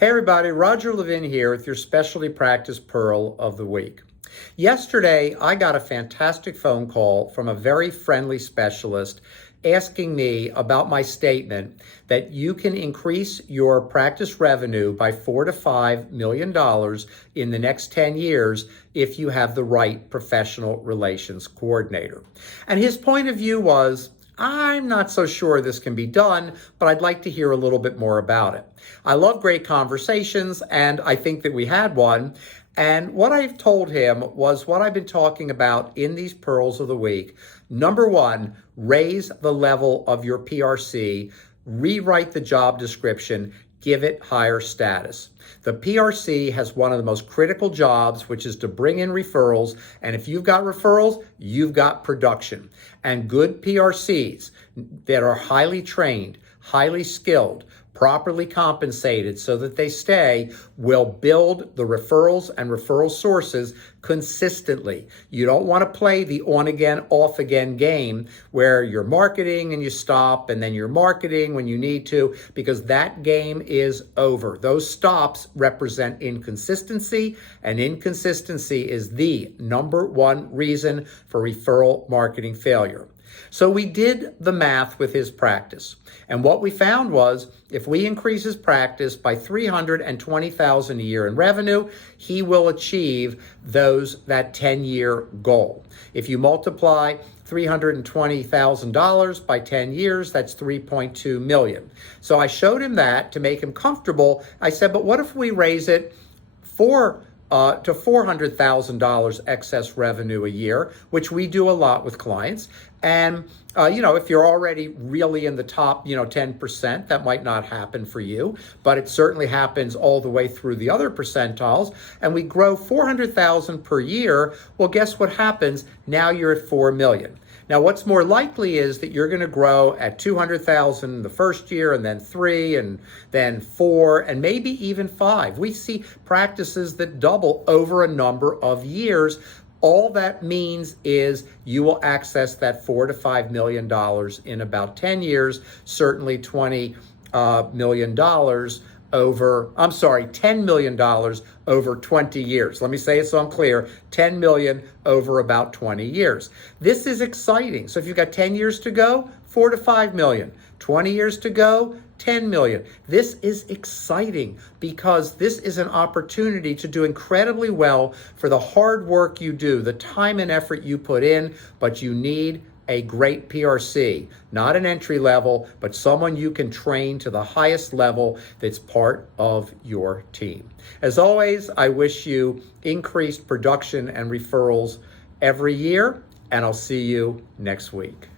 Hey everybody, Roger Levin here with your Specialty Practice Pearl of the Week. Yesterday, I got a fantastic phone call from a very friendly specialist asking me about my statement that you can increase your practice revenue by $4 to $5 million in the next 10 years if you have the right professional relations coordinator. And his point of view was, I'm not so sure this can be done, but I'd like to hear a little bit more about it. I love great conversations, and I think that we had one. And what I've told him was what I've been talking about in these Pearls of the Week. Number one, raise the level of your PRC, rewrite the job description, give it higher status. The PRC has one of the most critical jobs, which is to bring in referrals. And if you've got referrals, you've got production. And good PRCs that are highly trained, highly skilled, properly compensated so that they stay, will build the referrals and referral sources consistently. You don't want to play the on again, off again game where you're marketing and you stop and then you're marketing when you need to, because that game is over. Those stops represent inconsistency, and inconsistency is the number one reason for referral marketing failure. So we did the math with his practice. And what we found was if we increase his practice by $320,000 a year in revenue, he will achieve that 10-year goal. If you multiply $320,000 by 10 years, that's $3.2 million. So I showed him that to make him comfortable. I said, but what if we raise it to $400,000 excess revenue a year, which we do a lot with clients. And, if you're already really in the top, 10%, that might not happen for you, but it certainly happens all the way through the other percentiles. And we grow 400,000 per year. Well, guess what happens? Now you're at 4 million. Now, what's more likely is that you're going to grow at 200,000 the first year, and then 3, and then 4, and maybe even 5. We see practices that double over a number of years. All that means is you will access that $4 to $5 million in about 10 years, certainly $10 million over 20 years. Let me say it so I'm clear, 10 million over about 20 years. This is exciting. So if you've got 10 years to go, 4 to 5 million. 20 years to go, 10 million. This is exciting because this is an opportunity to do incredibly well for the hard work you do, the time and effort you put in, but you need a great PRC, not an entry level, but someone you can train to the highest level that's part of your team. As always, I wish you increased production and referrals every year, and I'll see you next week.